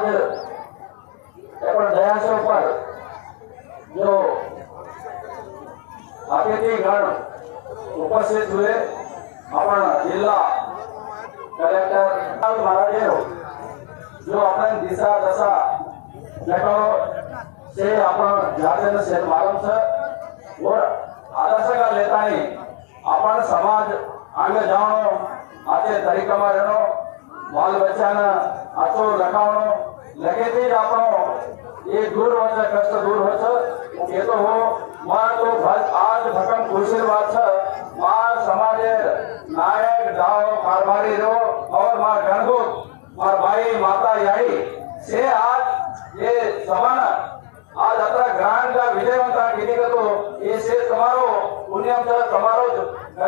આજે પણ પર જો અતિથિ ગણ ઉપસ્થિત હોય આપણા જિલ્લા કલેક્ટર મહારાજેઓ જો આપણે દિશા દશા જેટલો છે આપણા જાતિને છે માલમ છે और आदर्श का लेता ही अपन समाज आगे जाओ आते तरीका में रहना બાલ બચ્ચાના આચો લખાવણો લગેથી જ આપણો એ દૂર હોય કષ્ટ દૂર હોય છે હું કહેતો હો માર તો ભજ આજ ભકમ ખુશી વાત છે માર સમાજે નાયક દાવ કારભારી રો और मार गणगुत मार भाई माता याई से आज પુણ્યમ છે તમારો જ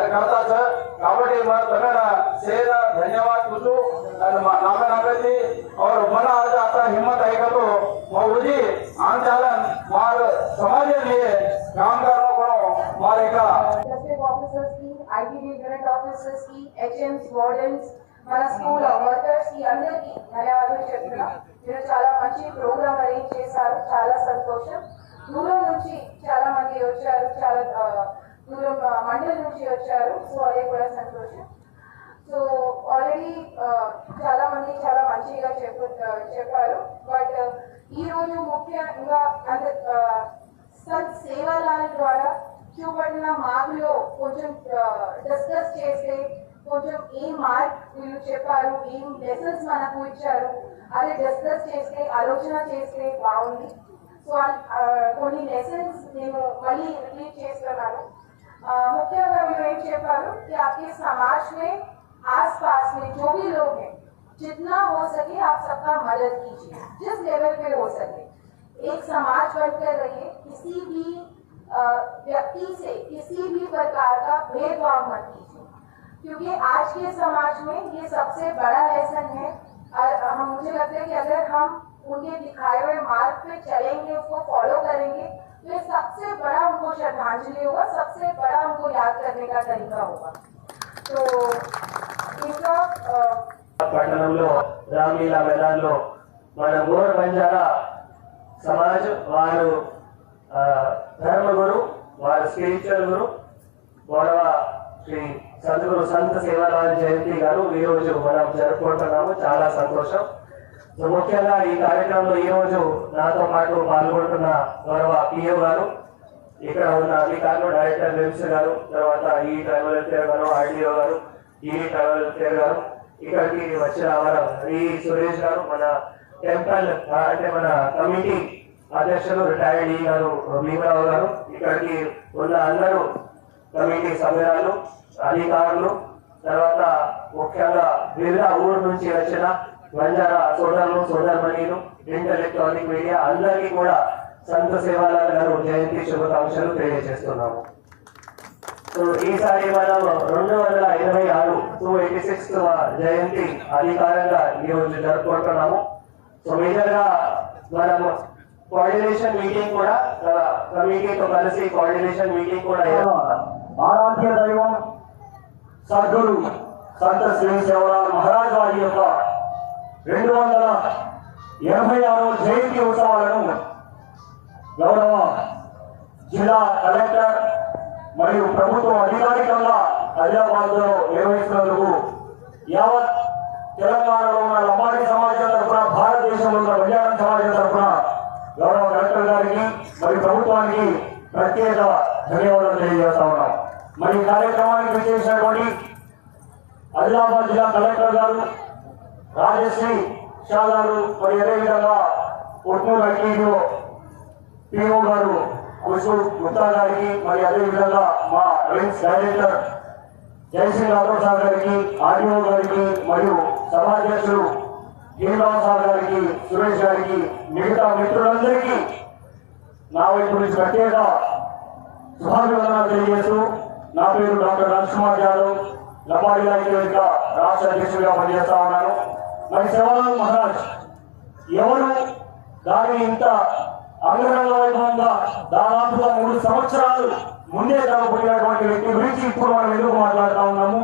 કરતા છે కాబట్టి માં તમે શેર ધન્યવાદ પૂછું અને નામે નામેથી और મને आज आता हिम्मत आहे का तो मौजी आंदोलन मार समाज लिए काम करनो कोनो मारे का డిస్ట్రిక్ట్ ఆఫీసర్స్ కి ఐటీడీ యూనిట్ ఆఫీసర్స్ కి హెచ్ఎంస్ వార్డెన్స్ మన స్కూల్ వర్కర్స్ కి అందరికి ధన్యవాదాలు చెప్తున్నా మీరు చాలా మంచి ప్రోగ్రామ్ అరేంజ్ చేశారు చాలా సంతోషం దూరం నుంచి చాలా మంది వచ్చారు చాలా ఆ, మండలి నుంచి వచ్చారు సో అదే కూడా సంతోషం. సో ఆల్రెడీ చాలా మంది చాలా మంచిగా చెప్పు చెప్పారు. బట్ ఈ రోజు ముఖ్యంగా అంటే సత్ సంత్ సేవాలాల్ ద్వారా చూపడిన మార్కులో కొంచెం డిస్కస్ చేస్తే కొంచెం ఏం మార్క్ వీళ్ళు చెప్పారు ఏం లెసన్స్ మనకు ఇచ్చారు అది డిస్కస్ చేస్తే ఆలోచన చేస్తే బాగుంది. సో కొన్ని లెసన్స్ నేను మళ్ళీ రిపీట్ చేస్తున్నాను. आ, मुख्यतः वीडियो एक చెప్పారు कि आपके समाज में आसपास में जो भी लोग हैं जितना हो सके आप सबका मदद कीजिए जिस लेवल पे हो सके एक समाज बनकर रहिए किसी भी अ, व्यक्ति से किसी भी प्रकार का भेदभाव मत कीजिए क्योंकि आज के समाज में ये सबसे बड़ा लेसन है और हम मुझे लगता है कि अगर हम उनके दिखाए हुए मार्ग पे चलेंगे उसको फॉलो करेंगे तो ये सबसे बड़ा उनको श्रद्धांजलि होगा सबसे बड़ा उनको याद करने का तरीका होगा तो इनका अ, పట్టణంలో రామలీలా మైదాన్లో మన మోర్ బంజారా సమాజ్ వారు ఆ, ధర్మగురు వారు స్పిరిచువల్ గురు గౌరవ శ్రీ సద్గురు సంత సేవాలాల్ జయంతి గారు ఈ రోజు మనం జరుపుకుంటున్నాము చాలా సంతోషం సో ముఖ్యంగా ఈ కార్యక్రమంలో ఈ రోజు నాతో పాటు పాల్గొంటున్న గౌరవ పిఓ గారు ఇక్కడ ఉన్న అధికారులు డైరెక్టర్ లిమ్స్ గారు తర్వాత ఈ ట్రైబల్ వెల్ఫేర్ గారు ఆర్డీఓ గారు ఈ ట్రైబల్ వెల్ఫేర్ గారు ఇక్కడికి వచ్చిన మన ఈ సురేష్ గారు మన టెంపుల్ అంటే మన కమిటీ అధ్యక్షులు రిటైర్డ్ ఈ గారు భీమరావు గారు ఇక్కడికి ఉన్న అందరూ కమిటీ సభ్యురాలు అధికారులు తర్వాత ముఖ్యంగా వివిధ ఊరు నుంచి వచ్చిన బంజారా సోదరులు సోదరమణిలు ప్రింట్ ఎలక్ట్రానిక్ మీడియా అందరికీ కూడా సంత సేవాలాల్ గారు జయంతి శుభాకాంక్షలు తెలియజేస్తున్నాము. సో ఈసారి మనం రెండు వందల ఇరవై ఆరు టూ ఎయిటీ సిక్స్ జయంతి అధికారంగా ఈ రోజు జరుపుకుంటున్నాము. సో మేజర్గా మనము మనం కోఆర్డినేషన్ మీటింగ్ కూడా కమిటీతో కలిసి కోఆర్డినేషన్ మీటింగ్ కూడా ఆరాధ్య దైవం సద్గురు సంత శ్రీ సేవలాల్ మహారాజ్ వారి యొక్క రెండు వందల ఎనభై ఆరో జయంతి ఉత్సవాలను గౌరవ జిల్లా కలెక్టర్ మరియు ప్రభుత్వం అధికారికంగా హైదరాబాద్లో నిర్వహిస్తున్నందుకు యావత్ తెలంగాణలో ఉన్న లంబాడి సమాజం తరఫున భారతదేశంలో ఉన్న విజయనగరం సమాజం తరఫున గౌరవ కలెక్టర్ గారికి మరియు ప్రభుత్వానికి ప్రత్యేక ధన్యవాదాలు తెలియజేస్తా ఉన్నాం. మరి కార్యక్రమానికి విచ్చేసినటువంటి ఆదిలాబాద్ జిల్లా కలెక్టర్ గారు రాజశ్రీ షా మరి అదేవిధంగా ఉట్నూరు ఐటీలో పిఓ గారు కుసు గుప్తా గారికి మరి అదేవిధంగా మా RIMS director Jaysingh Raghav sir గారికి ఆర్డీఓ గారికి మరియు సభాధ్యక్షులు భీమరావు సార్ గారికి సురేష్ గారికి మిగతా మిత్రులందరికీ నా వైపు నుంచి ప్రత్యేక శుభాభివందనాలు తెలియజేస్తూ నా పేరు డాక్టర్ రాజ్ కుమార్ యాదవ్ లపాడి యొక్క రాష్ట్ర అధ్యక్షుడిగా పనిచేస్తా ఉన్నాను. మరి శివానంద్ మహారాజ్ ఎవరు దాని ఇంత అంగరంగ వైభవంగా దాదాపుగా మూడు సంవత్సరాలు ముందే తలపడినటువంటి వ్యక్తి గురించి ఇప్పుడు మనం ఎందుకు మాట్లాడుతూ ఉన్నాము?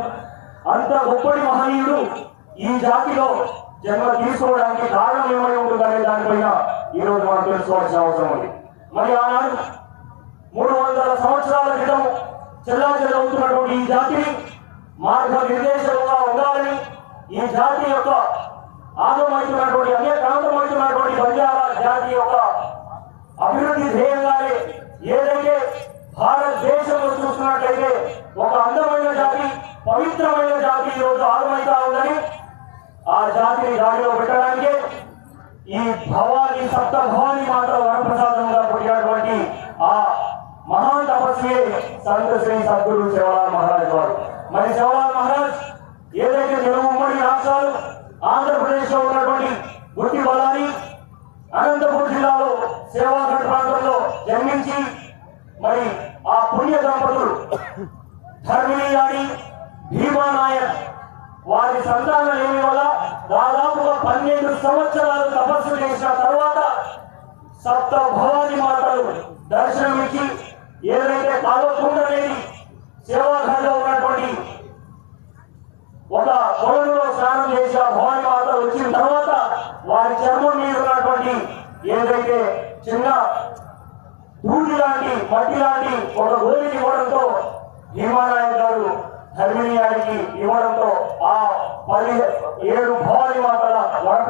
అంత గొప్పటి మహనీయుడు ఈ జాతిలో జన్మ తీసుకోవడానికి కారణం ఏమై ఉంటుందనే దానిపైన ఈ రోజు మనం తెలుసుకోవాల్సిన అవసరం ఉంది. మరి ఆనాడు మూడు వందల సంవత్సరాల క్రితం చెల్లాచెల్లవుతున్నటువంటి ఈ జాతిని మార్గ నిర్దేశంగా ఉండాలని ఈ జాతి యొక్క ఆగమవుతున్నటువంటి అనేక ఆగమవుతున్నటువంటి బంజారా జాతి యొక్క అభివృద్ధి ధ్యేయంగానే ఏదైతే భారతదేశంలో చూస్తున్నట్లయితే ఒక అందమైన జాతి పవిత్రమైన జాతి ఈ రోజు ఆగమైతా ఉందని ఆ జాతిని దాడిలో పెట్టడానికే ఈ భవానీ సప్త భవానీ మాత్ర వరప్రసాదంగా పుట్టినటువంటి ఆ మహాన్ తపస్వి సంత శ్రీ సద్గురు శివలాల్ మహారాజ్ వారు. మరి జవహర్ మహారాజ్ ఏదైతే తెలుగు ఉమ్మడి రాష్ట్రాలు ఆంధ్రప్రదేశ్లో ఉన్నటువంటి గుడ్డి బలాని అనంతపురం జిల్లాలో సేవాఘట్ ప్రాంతంలో జన్మించి మరి ఆ పుణ్య దంపతులు ధర్మిణి భీమా నాయక్ వారి సంతానం లేని వల్ల దాదాపుగా పన్నెండు సంవత్సరాలు తపస్సు చేసిన తర్వాత సప్త భవాని మాతలు దర్శనమిచ్చి ఏదైతే కాలకుండా లేని సేవాఘాట్లో ఉన్నటువంటి ఒక కొలంలో స్నానం చేసి ఆ భవాని మాత వచ్చిన తర్వాత వారి చర్మం మీద ఉన్నటువంటి ఏదైతే చిన్న దూది లాంటి మట్టి లాంటి ఒక గోలిని ఇవ్వడంతో భీమానాయక్ గారు ధర్మిణి గారికి ఇవ్వడంతో ఆ పది ఏడు భవాని మాత